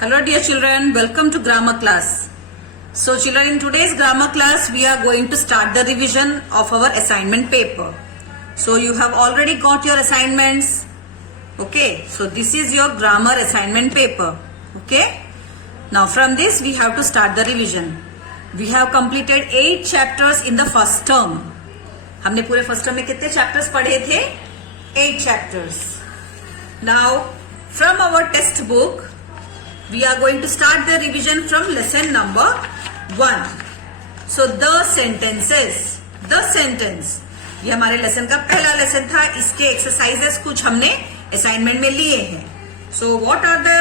Hello dear children, welcome to grammar class. So children, in today's grammar class we are going to start the revision of our assignment paper. So you have already got your assignments. Okay, so this is your grammar assignment paper. Okay, now from this we have to start the revision. We have completed 8 chapters in the first term. हमने पूरे first term में कितने chapters पढ़े थे? 8 chapters. Now from our text book we are going to start the revision from lesson number 1. So the sentences, the sentence, ये हमारे lesson का पहला लेसन था. इसके एक्सरसाइजेस कुछ हमने असाइनमेंट में लिए हैं. So what are the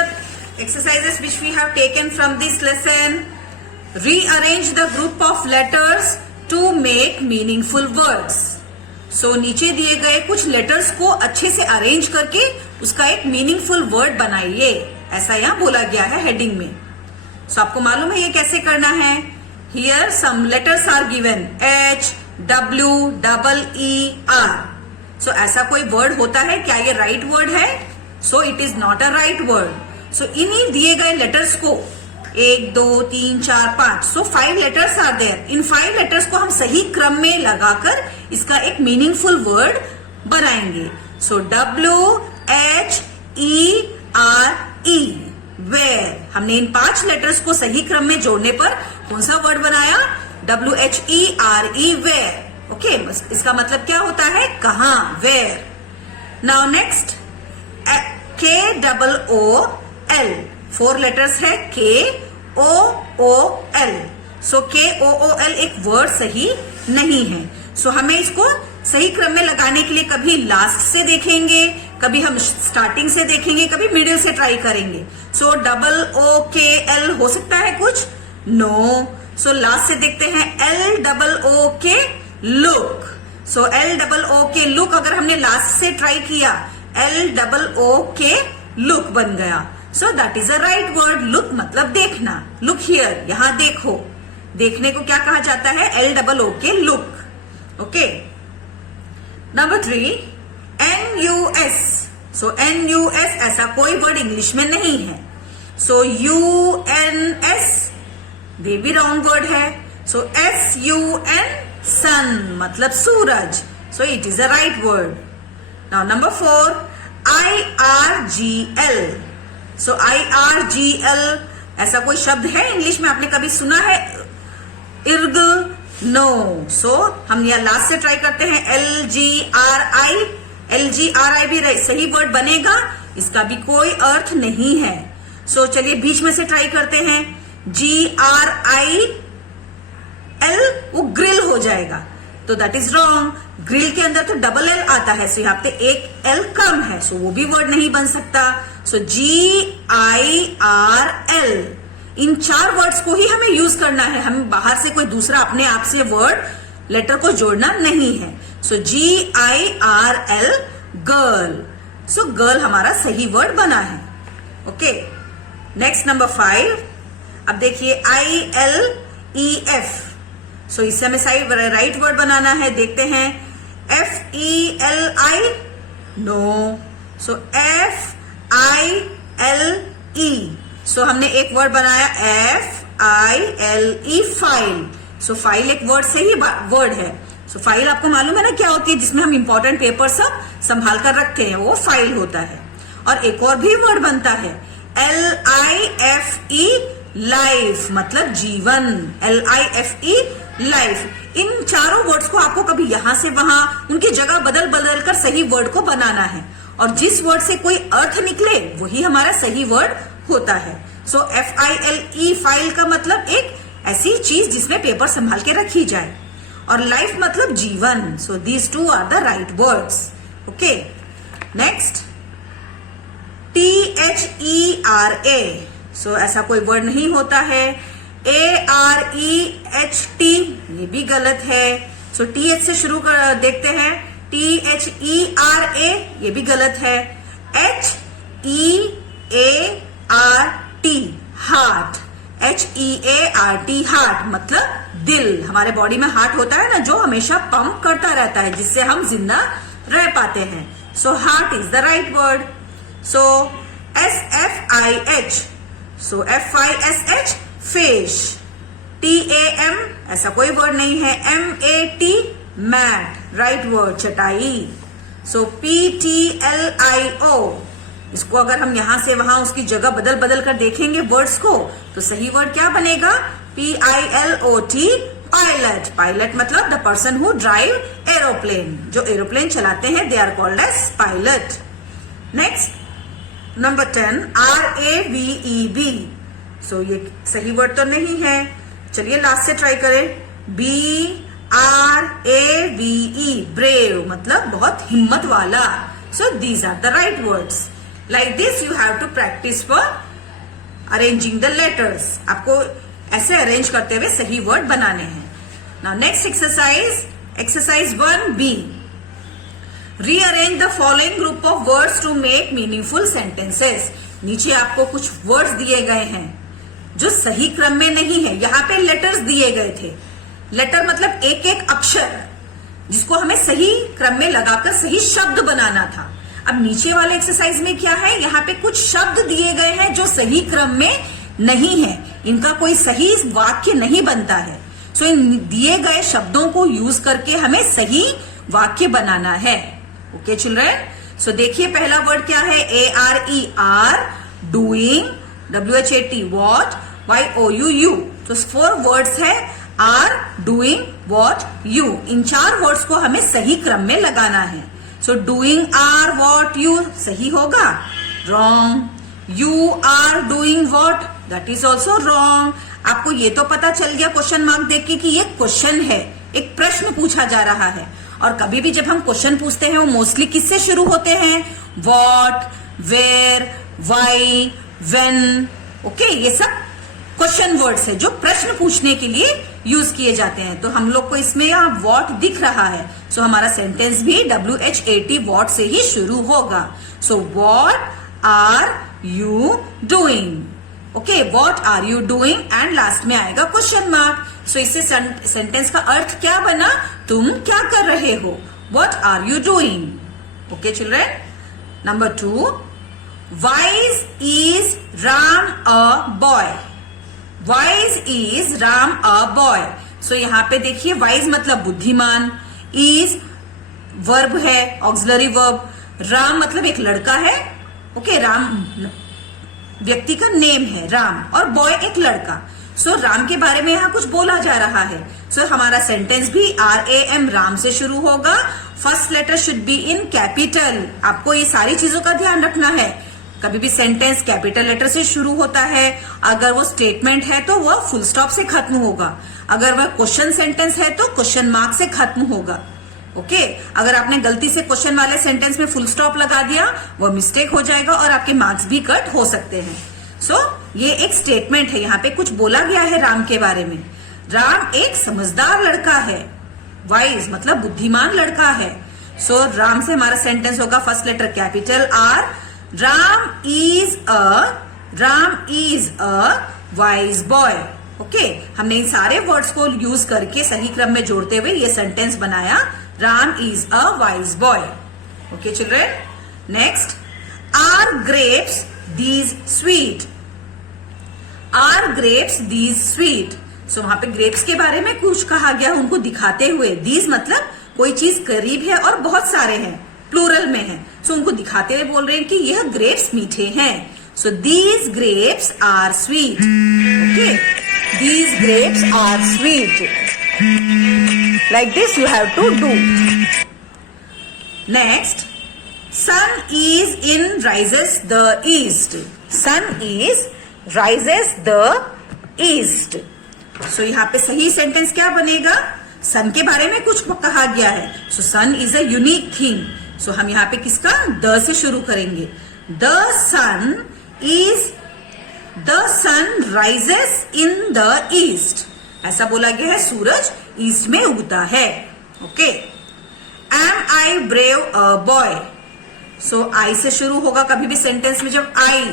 exercises which we have taken from this lesson? Rearrange the group of letters to make meaningful words. So नीचे दिए गए कुछ लेटर्स को अच्छे से अरेंज करके उसका एक मीनिंगफुल वर्ड बनाइए, ऐसा यहाँ बोला गया है हेडिंग में. सो आपको मालूम है ये कैसे करना है. Here some letters are given H, W, EE, R. So ऐसा कोई वर्ड होता है क्या? ये राइट वर्ड है? So it is not a right word. So इन्हीं दिए गए लेटर्स को 1, 2, 3, 4, 5, सो 5 लेटर्स आर देयर. इन 5 लेटर्स को हम सही क्रम में लगाकर इसका एक मीनिंगफुल वर्ड बनाएंगे. सो WHERE, वेयर. हमने इन 5 लेटर्स को सही क्रम में जोड़ने पर कौन सा वर्ड बनाया? WHERE, where. ओके, इसका मतलब क्या होता है? कहां, where. Now next KOOL, 4 letters है KOOL. सो KOOL एक वर्ड सही नहीं है. सो हमें इसको सही क्रम में लगाने के लिए कभी लास्ट से देखेंगे, कभी हम स्टार्टिंग से देखेंगे, कभी मिडिल से ट्राई करेंगे. सो OOKL हो सकता है कुछ? नो. सो लास्ट से देखते हैं LOOK, लुक. सो LOOK, लुक अगर हमने लास्ट से ट्राई किया LOOK, लुक बन गया. So that is a right word. Look मतलब देखना. लुक हियर, यहां देखो. देखने को क्या कहा जाता है? LOOK, look. Okay. Number 3 NUS. सो NUS ऐसा कोई वर्ड इंग्लिश में नहीं है. सो UNS, ये भी रॉन्ग वर्ड है. सो SUN, सन मतलब सूरज. So it is a right word. Now number 4 IRGL. So IRGL ऐसा कोई शब्द है इंग्लिश में? आपने कभी सुना है? इर्ग, नो. सो हम यहाँ लास्ट से ट्राई करते हैं LGRI. LGRI भी सही वर्ड बनेगा, इसका भी कोई अर्थ नहीं है. सो चलिए बीच में से ट्राई करते हैं. GRIL, वो ग्रिल हो जाएगा, तो दैट इज रॉन्ग. ग्रिल के अंदर तो डबल L आता है, सो यहाँ पे एक L कम है, सो वो भी वर्ड नहीं बन सकता. सो GIRL, इन 4 वर्ड्स को ही हमें यूज करना है. हमें बाहर से कोई दूसरा अपने आप से वर्ड लेटर को जोड़ना नहीं है. सो GIRL, गर्ल. सो गर्ल हमारा सही वर्ड बना है. ओके. Next number 5. अब देखिए ILEF. सो इससे हमें सही राइट वर्ड बनाना है. देखते हैं FELI, नो. सो FILE. सो हमने एक वर्ड बनाया FILE, फाइल. सो फाइल एक वर्ड सही वर्ड है. सो फाइल आपको मालूम है ना क्या होती है? जिसमें हम इंपॉर्टेंट पेपर सब संभाल कर रखते हैं, वो फाइल होता है. और एक और भी वर्ड बनता है LIFE, लाइफ मतलब जीवन. LIFE, life. इन चारों वर्ड्स को आपको कभी यहां से वहां उनकी जगह बदल बदल कर सही वर्ड को बनाना है. और जिस वर्ड से कोई अर्थ निकले वही हमारा सही वर्ड होता है. सो FILE, फाइल का मतलब एक ऐसी चीज जिसमें पेपर संभाल के रखी जाए. और लाइफ मतलब जीवन. So these 2 are the right words. Okay. Next THERA. So ऐसा कोई वर्ड नहीं होता है. AREHT, ये भी गलत है. सो TH से शुरू कर देखते हैं. THERA, ये भी गलत है. HEART, heart. HEART, हार्ट मतलब दिल. हमारे बॉडी में हार्ट होता है ना, जो हमेशा पंप करता रहता है, जिससे हम जिंदा रह पाते हैं. So heart is the right word. So SFIH, so FISH fish, TAM ऐसा कोई वर्ड नहीं है, MAT मैट, राइट वर्ड चटाई। सो PTLIO, इसको अगर हम यहां से वहां उसकी जगह बदल बदल कर देखेंगे वर्ड्स को तो सही वर्ड क्या बनेगा, PILOT पायलट। पायलट मतलब the person who drive aeroplane, जो एरोप्लेन चलाते हैं they are called as pilot. Next number 10 RAVEB, so ये सही वर्ड तो नहीं है, चलिए लास्ट से ट्राई करें, BRAVE ब्रेव मतलब बहुत हिम्मत वाला। So these are the right words. Like this you have to practise for arranging the letters, आपको ऐसे अरेंज करते हुए सही वर्ड बनाने हैं। Now next exercise 1B, rearrange the following group of words to make meaningful sentences. नीचे आपको कुछ वर्ड्स दिए गए हैं जो सही क्रम में नहीं है, यहाँ पे लेटर्स दिए गए थे, लेटर मतलब एक एक अक्षर जिसको हमें सही क्रम में लगाकर सही शब्द बनाना था। अब नीचे वाले एक्सरसाइज में क्या है, यहाँ पे कुछ शब्द दिए गए हैं जो सही क्रम में नहीं है, इनका कोई सही वाक्य नहीं बनता है। सो इन दिए गए शब्दों को यूज करके हमें सही वाक्य बनाना है। ओके चिल्ड्रन, सो देखिए पहला वर्ड क्या है, ARE doing, WHAT what, YOUU, तो 4 वर्ड्स है, आर, डूइंग, वॉट, यू, इन 4 वर्ड्स को हमें सही क्रम में लगाना है। So doing are what you सही होगा, wrong. You are doing what, that is also wrong. आपको ये तो पता चल गया क्वेश्चन मार्क देख के कि ये क्वेश्चन है, एक प्रश्न पूछा जा रहा है। और कभी भी जब हम क्वेश्चन पूछते हैं वो मोस्टली किससे शुरू होते हैं, what, where, why, when. Okay, ये सब क्वेश्चन वर्ड्स है जो प्रश्न पूछने के लिए यूज किए जाते हैं। तो हम लोग को इसमें यहाँ वॉट दिख रहा है, सो हमारा सेंटेंस भी WHAT वॉट से ही शुरू होगा। So what are you doing, okay, what are you doing, and last में आएगा क्वेश्चन मार्क। सो इससे सेंटेंस का अर्थ क्या बना, तुम क्या कर रहे हो, what are you doing. Okay children, number 2, wise is Ram a boy, wise is Ram a boy. So यहाँ पे देखिए वाइज मतलब बुद्धिमान, इज वर्ब है, ऑक्सिलरी वर्ब, राम मतलब एक लड़का है, ओके, राम व्यक्ति का नेम है राम, और बॉय एक लड़का। सो राम के बारे में यहाँ कुछ बोला जा रहा है। सो हमारा सेंटेंस भी RAM राम से शुरू होगा। First letter should be in capital, आपको ये सारी चीजों का ध्यान रखना है। कभी भी सेंटेंस कैपिटल लेटर से शुरू होता है, अगर वो स्टेटमेंट है तो वह फुल स्टॉप से खत्म होगा, अगर वह क्वेश्चन सेंटेंस है तो क्वेश्चन मार्क से खत्म होगा। ओके, अगर आपने गलती से क्वेश्चन वाले सेंटेंस में फुल स्टॉप लगा दिया वो मिस्टेक हो जाएगा और आपके मार्क्स भी कट हो सकते हैं। सो ये एक स्टेटमेंट है, यहाँ पे कुछ बोला गया है राम के बारे में। राम एक समझदार लड़का है, वाइज मतलब बुद्धिमान लड़का है। सो राम से हमारा सेंटेंस होगा first letter capital R, Ram is a wise boy. Okay, हमने इन सारे वर्ड्स को यूज करके सही क्रम में जोड़ते हुए ये सेंटेंस बनाया, Ram is a wise boy. Okay children, next, are grapes these sweet, are grapes these sweet. So वहां पे ग्रेप्स के बारे में कुछ कहा गया उनको दिखाते हुए, दीज मतलब कोई चीज करीब है और बहुत सारे हैं, प्लूरल में है। सो उनको दिखाते हुए बोल रहे हैं कि यह ग्रेप्स मीठे हैं। So these grapes are sweet, okay, these grapes are sweet, like this you have to do. Next, sun is in rises the east, sun is rises the east. So यहाँ पे सही सेंटेंस क्या बनेगा, सन के बारे में कुछ कहा गया है। So sun is a unique thing. So हम यहाँ पे किसका, द से शुरू करेंगे। The sun rises in the east, ऐसा बोला गया है, सूरज ईस्ट में उगता है। Okay, am I brave a boy. So I से शुरू होगा कभी भी सेंटेंस में जब आई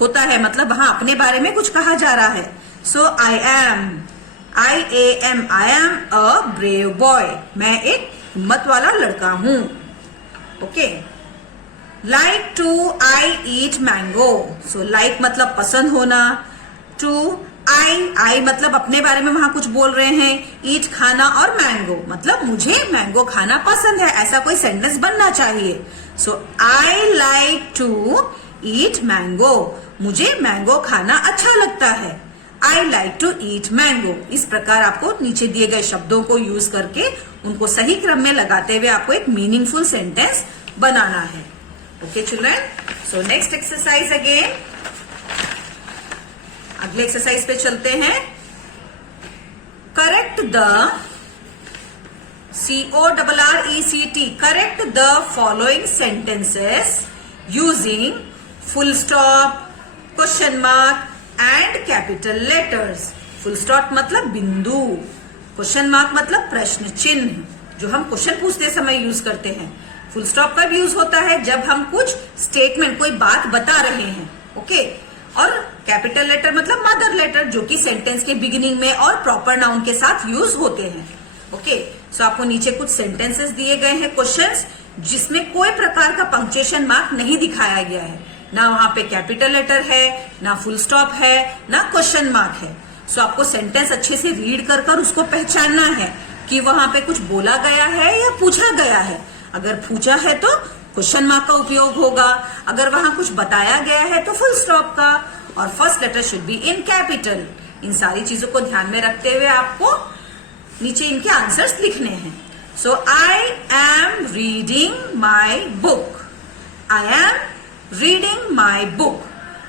होता है, मतलब वहां अपने बारे में कुछ कहा जा रहा है। So I am a brave boy, मैं एक हिम्मत वाला लड़का हूं। Okay, like to I eat mango. So like मतलब पसंद होना, टू आई मतलब अपने बारे में वहां कुछ बोल रहे हैं. ईट खाना और मैंगो मतलब मुझे मैंगो खाना पसंद है, ऐसा कोई सेंटेंस बनना चाहिए. So I like to eat mango, मुझे मैंगो खाना अच्छा लगता है. I like to eat mango. इस प्रकार आपको नीचे दिए गए शब्दों को यूज करके उनको सही क्रम में लगाते हुए आपको एक मीनिंगफुल सेंटेंस बनाना है. Okay children, so next exercise again. अगले एक्सरसाइज पे चलते हैं. Correct the CORRECT correct the following sentences using full stop, question mark and capital letters. Full stop मतलब बिंदु, क्वेश्चन मार्क मतलब प्रश्न चिन्ह, जो हम क्वेश्चन पूछते समय यूज करते हैं. फुल स्टॉप कब यूज होता है? जब हम कुछ स्टेटमेंट, कोई बात बता रहे हैं. ओके. और कैपिटल लेटर मतलब मदर लेटर, जो कि सेंटेंस के बिगिनिंग में और प्रॉपर नाउन के साथ यूज होते हैं. ओके. सो आपको नीचे कुछ सेंटेंसेस दिए गए हैं, क्वेश्चंस, जिसमें कोई प्रकार का पंक्चुएशन मार्क नहीं दिखाया गया है. ना वहां पे कैपिटल लेटर है, ना फुल स्टॉप है, ना क्वेश्चन मार्क है. सो आपको सेंटेंस अच्छे से रीड कर उसको पहचानना है कि वहां पे कुछ बोला गया है या पूछा गया है. अगर पूछा है तो क्वेश्चन मार्क का उपयोग होगा, अगर वहां कुछ बताया गया है तो फुल स्टॉप का, और first letter should be in capital. इन सारी चीजों को ध्यान में रखते हुए आपको नीचे इनके आंसर्स लिखने हैं. So I am reading my book. I am reading my book.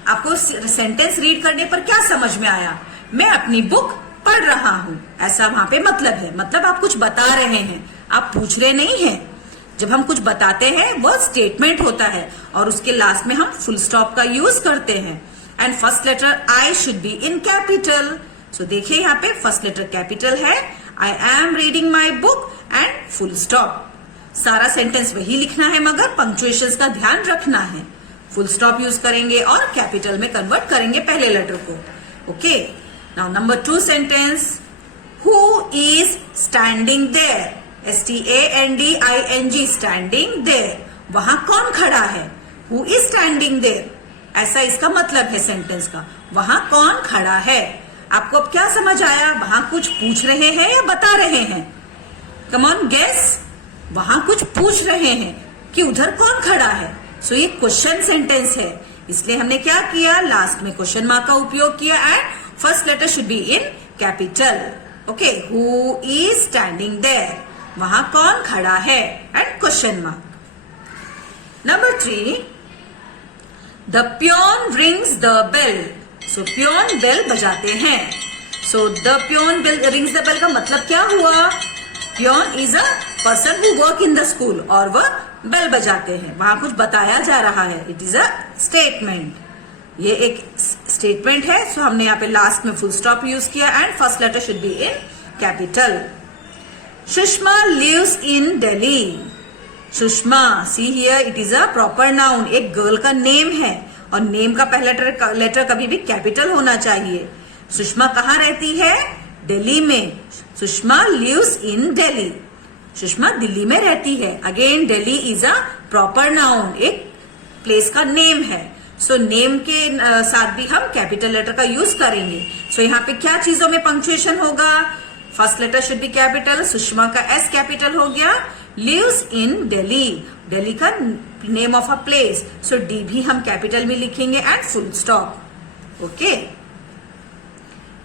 आपको सेंटेंस रीड करने पर क्या समझ में आया? मैं अपनी बुक पढ़ रहा हूं, ऐसा वहां पे मतलब है. मतलब आप कुछ बता रहे हैं, आप पूछ रहे नहीं हैं. जब हम कुछ बताते हैं वह स्टेटमेंट होता है और उसके लास्ट में हम फुल स्टॉप का यूज करते हैं. And first letter I should be in capital. So देखिए यहाँ पे फर्स्ट लेटर कैपिटल है. I am reading my book and full stop. सारा सेंटेंस वही लिखना है, मगर पंक्चुएशंस का ध्यान रखना है. फुल स्टॉप यूज करेंगे और कैपिटल में कन्वर्ट करेंगे पहले लेटर को. Okay. Now number 2 sentence. Who is standing there. STANDING standing there. वहां कौन खड़ा है? हु इज स्टैंडिंग देयर, ऐसा इसका मतलब है सेंटेंस का. वहां कौन खड़ा है. आपको अब क्या समझ आया? वहां कुछ पूछ रहे हैं या बता रहे हैं? Come on guess. वहां कुछ पूछ रहे हैं कि उधर कौन खड़ा है. सो ये क्वेश्चन सेंटेंस है, इसलिए हमने क्या किया? लास्ट में क्वेश्चन मार्क का उपयोग किया and first letter should be in capital. Okay. Who is standing there, वहां कौन खड़ा है, and question mark. Number 3. The peon rings the bell. So peon bell बजाते हैं. So the peon bell rings the bell का मतलब क्या हुआ? Peon is a person who work in the school, और वह बेल बजाते हैं. वहां कुछ बताया जा रहा है. It is a statement. ये एक स्टेटमेंट है. सो हमने यहाँ पे लास्ट में फुल स्टॉप यूज किया and first letter should be in capital. Sushma lives in Delhi. Sushma, see here, it is a proper noun. एक गर्ल का नेम है और नेम का पहला लेटर कभी भी कैपिटल होना चाहिए. सुषमा कहाँ रहती है? दिल्ली में. Sushma lives in Delhi. Sushma Delhi में रहती है. Again Delhi is a proper noun, एक प्लेस का नेम है. सो नेम के साथ भी हम कैपिटल लेटर का यूज करेंगे. सो यहाँ पे क्या चीजों में पंक्चुएशन होगा? First letter should be capital. Sushma का S कैपिटल हो गया. लिव्स इन दिल्ली, दिल्ली का name of a place. So D भी हम कैपिटल में लिखेंगे and full stop. Okay.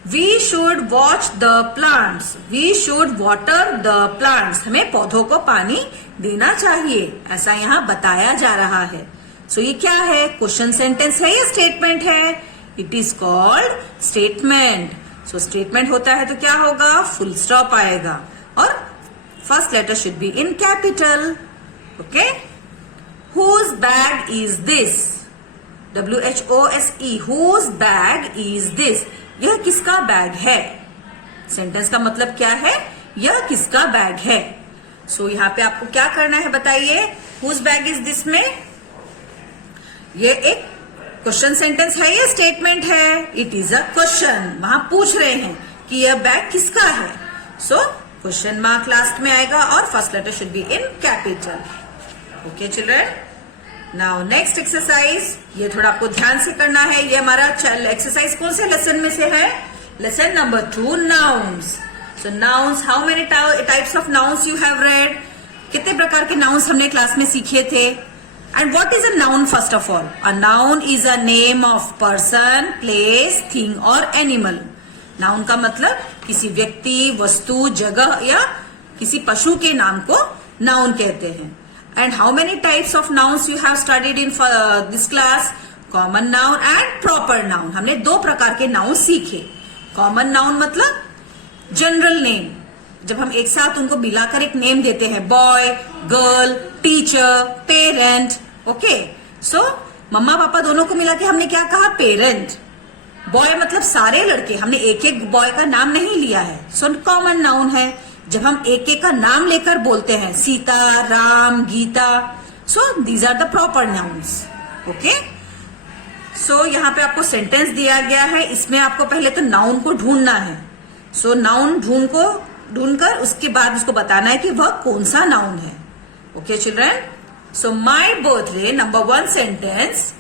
We should watch the plants. We should water the plants. हमें पौधों को पानी देना चाहिए, ऐसा यहाँ बताया जा रहा है. सो ये क्या है? क्वेश्चन सेंटेंस है या स्टेटमेंट है? It is called statement. So statement होता है तो क्या होगा? फुल स्टॉप आएगा और first letter should be in capital. Okay. Whose bag is this. WHOSE. Whose bag is this. यह किसका बैग है? सेंटेंस का मतलब क्या है? यह किसका बैग है. सो यहाँ पे आपको क्या करना है बताइए? हुज बैग इज दिस में ये एक क्वेश्चन सेंटेंस है या स्टेटमेंट है? It is a question. वहां पूछ रहे हैं कि यह बैग किसका है. सो क्वेश्चन मार्क लास्ट में आएगा और first letter should be in capital. Okay children. Now next exercise, ये थोड़ा आपको ध्यान से करना है। ये हमारा एक्सरसाइज कौन से लेसन में से है? Lesson number 2, nouns. So nouns, how many types of nouns you have read? कितने प्रकार के नाउन्स हमने क्लास में सीखे थे? And what is a noun? First of all, a noun is a name of person, place, thing और animal. Noun का मतलब किसी व्यक्ति, वस्तु, जगह या किसी पशु के नाम को नाउन कहते हैं। And how many types of nouns you have studied in this class? Common noun and proper noun. हमने 2 प्रकार के नाउन सीखे। कॉमन नाउन मतलब जनरल नेम, जब हम एक साथ उनको मिलाकर एक नेम देते हैं, boy, girl, teacher, parent. Okay, so मम्मा पापा दोनों को मिला के हमने क्या कहा? पेरेंट। बॉय मतलब सारे लड़के, हमने एक एक बॉय का नाम नहीं लिया है। सो कॉमन नाउन है जब हम एक एक का नाम लेकर बोलते हैं, Sita, Ram, Gita. So these are the proper nouns. Okay, so यहाँ पे आपको सेंटेंस दिया गया है, इसमें आपको पहले तो नाउन को ढूंढना है। सो नाउन ढूंढकर उसके बाद उसको बताना है कि वह कौन सा नाउन है। Okay children, so my birthday, number 1 sentence,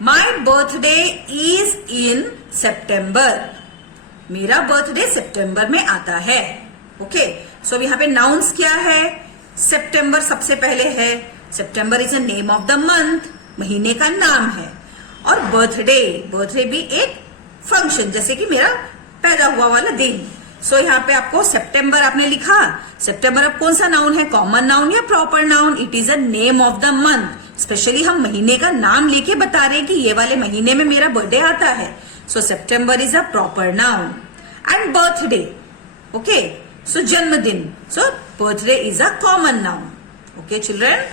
my birthday is in September. मेरा बर्थडे सितंबर में आता है। ओके, सो यहाँ पे नाउन्स क्या है? सितंबर सबसे पहले है। सितंबर is a name of the month, महीने का नाम है। और बर्थडे भी एक फंक्शन, जैसे कि मेरा पैदा हुआ वाला दिन। सो यहाँ पे आपको सितंबर आपने लिखा। सितंबर अब कौन सा नाउन है? कॉमन नाउन या proper noun? It is a name of the month. Specially हम महीने का नाम लेके बता रहे हैं कि ये वाले महीने में मेरा बर्थडे आता है। So September is a proper noun. And birthday, okay, so जन्मदिन, so birthday is a common noun. Okay children,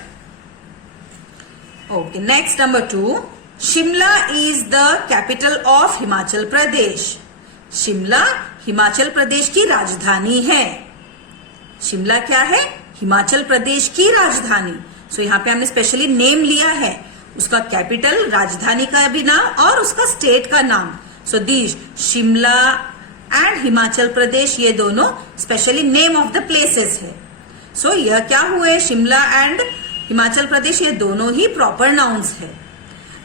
okay, next number 2, Shimla is the capital of Himachal Pradesh. Shimla Himachal Pradesh की राजधानी है। शिमला क्या है? हिमाचल प्रदेश की राजधानी। सो यहाँ पे हमने स्पेशली नेम लिया है, उसका कैपिटल, राजधानी का भी नाम और उसका स्टेट का नाम। So these Shimla and Himachal Pradesh, ये दोनों specially name of the places है। सो यह क्या हुए? शिमला एंड हिमाचल प्रदेश, ये दोनों ही प्रॉपर नाउन्स है।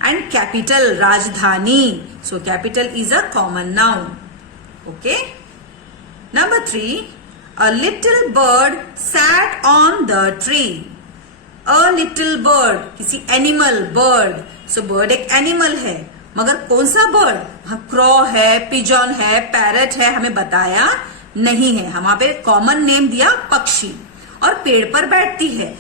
एंड कैपिटल, राजधानी, so capital is a common noun. Okay, number 3, a little bird sat on the tree. A little bird, किसी एनिमल, बर्ड। सो bird एक एनिमल है, मगर कौन सा बर्ड? हाँ, क्रॉ है, पिजन है, पैरट है, हमें बताया नहीं है। हम वहां पे कॉमन नेम दिया पक्षी। और पेड़ पर बैठती है,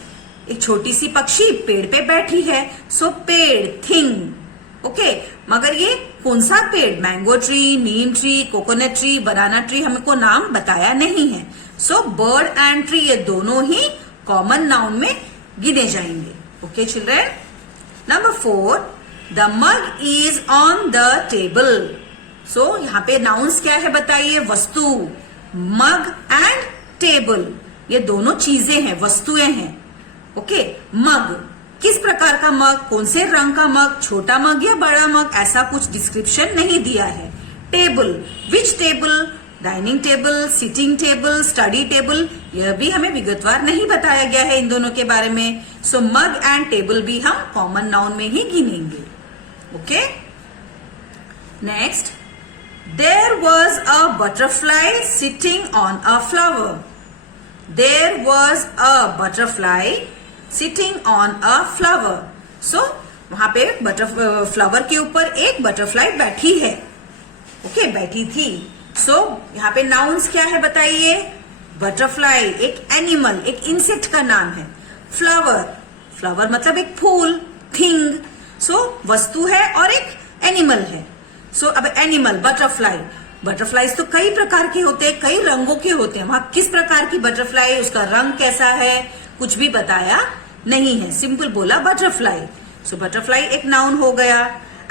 एक छोटी सी पक्षी पेड़ पे बैठी है। सो पेड़, थिंग। ओके, मगर ये कौन सा पेड़? Mango tree, neem tree, coconut tree, banana tree, हमको नाम बताया नहीं है। सो बर्ड एंड ट्री, ये दोनों ही कॉमन नाउन में गिने जाएंगे। Okay children, number 4, the mug is on the table. So यहाँ पे नाउन्स क्या है बताइए? वस्तु, मग एंड टेबल, ये दोनों चीजें हैं, वस्तुएं हैं। ओके, मग, किस प्रकार का मग, कौन से रंग का मग, छोटा मग या बड़ा मग, ऐसा कुछ डिस्क्रिप्शन नहीं दिया है। Table, which table? Dining table, sitting table, study table, यह भी हमें विगतवार नहीं बताया गया है इन दोनों के बारे में। सो मग एंड टेबल भी हम कॉमन नाउन में ही गिनेंगे। Okay, next, there was a butterfly sitting on a flower. There was a butterfly sitting on a flower. So वहां पे फ्लावर के ऊपर एक बटरफ्लाई बैठी है। ओके, बैठी थी। सो यहाँ पे नाउन्स क्या है बताइए? बटरफ्लाई एक एनिमल, एक इंसेक्ट का नाम है। फ्लावर, फ्लावर मतलब एक फूल, थिंग, सो वस्तु है और एक एनिमल है। सो अब एनिमल, बटरफ्लाई, बटरफ्लाईज तो कई प्रकार के होते हैं, कई रंगों के होते हैं। वहां किस प्रकार की बटरफ्लाई, उसका रंग कैसा है, कुछ भी बताया नहीं है, सिंपल बोला बटरफ्लाई। सो बटरफ्लाई एक नाउन हो गया।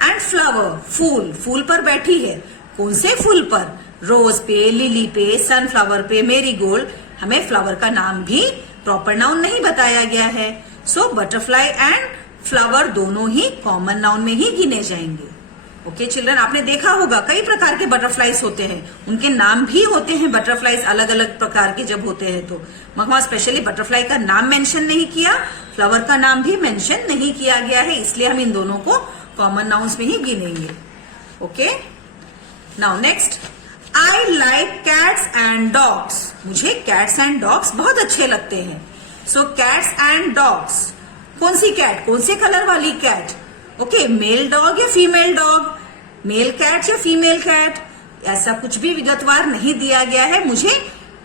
एंड फ्लावर, फूल, फूल पर बैठी है। कौन से फूल पर? रोज पे, लिली पे, सनफ्लावर पे, मेरीगोल्ड। हमें फ्लावर का नाम भी प्रॉपर नाउन नहीं बताया गया है। सो बटरफ्लाई एंड फ्लावर दोनों ही कॉमन नाउन में ही गिने जाएंगे। ओके चिल्ड्रन, आपने देखा होगा कई प्रकार के बटरफ्लाईज होते हैं, उनके नाम भी होते हैं बटरफ्लाईज अलग अलग प्रकार के जब होते हैं तो वहां स्पेशली बटरफ्लाई का नाम मेंशन नहीं किया, फ्लावर का नाम भी मेंशन नहीं किया गया है, इसलिए हम इन दोनों को कॉमन नाउन्स में ही गिनेंगे। Okay, now next, I like cats and dogs. मुझे कैट्स एंड डॉग्स बहुत अच्छे लगते हैं। सो कैट्स एंड डॉग्स, कौन सी कैट, कौन से कलर वाली कैट? ओके, मेल डॉग या फीमेल डॉग, मेल कैट या फीमेल कैट, ऐसा कुछ भी विगतवार नहीं दिया गया है। मुझे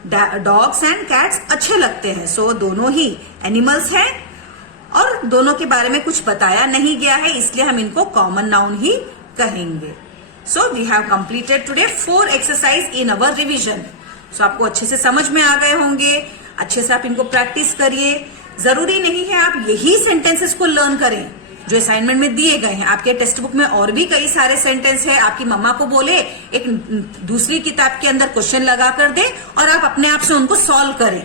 डॉग्स एंड कैट्स अच्छे लगते हैं। सो दोनों ही एनिमल्स हैं और दोनों के बारे में कुछ बताया नहीं गया है, इसलिए हम इनको कॉमन नाउन ही कहेंगे। So we have completed today 4 exercise in our revision. So आपको अच्छे से समझ में आ गए होंगे, अच्छे से आप इनको प्रैक्टिस करिए। जरूरी नहीं है आप यही सेंटेंसेस को लर्न करें जो असाइनमेंट में दिए गए हैं, आपके टेक्स्ट बुक में और भी कई सारे सेंटेंस है। आपकी मम्मा को बोले एक दूसरी किताब के अंदर क्वेश्चन लगा कर दे और आप अपने आप से उनको सॉल्व करें।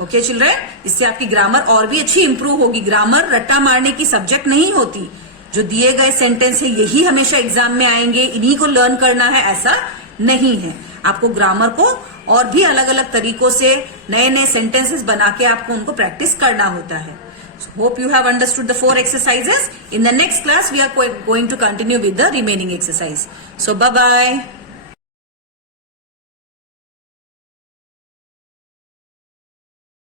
ओके चिल्ड्रन, इससे आपकी ग्रामर और भी अच्छी इंप्रूव होगी। ग्रामर रट्टा मारने की सब्जेक्ट नहीं होती, जो दिए गए सेंटेंस है यही हमेशा एग्जाम में आएंगे, इन्हीं को लर्न करना है, ऐसा नहीं है। आपको ग्रामर को और भी अलग अलग तरीकों से नए नए सेंटेंसेस बना के आपको उनको प्रैक्टिस करना होता है। So, hope you have understood the 4 exercises. In the next class, we are going to continue with the remaining exercise. So, bye-bye.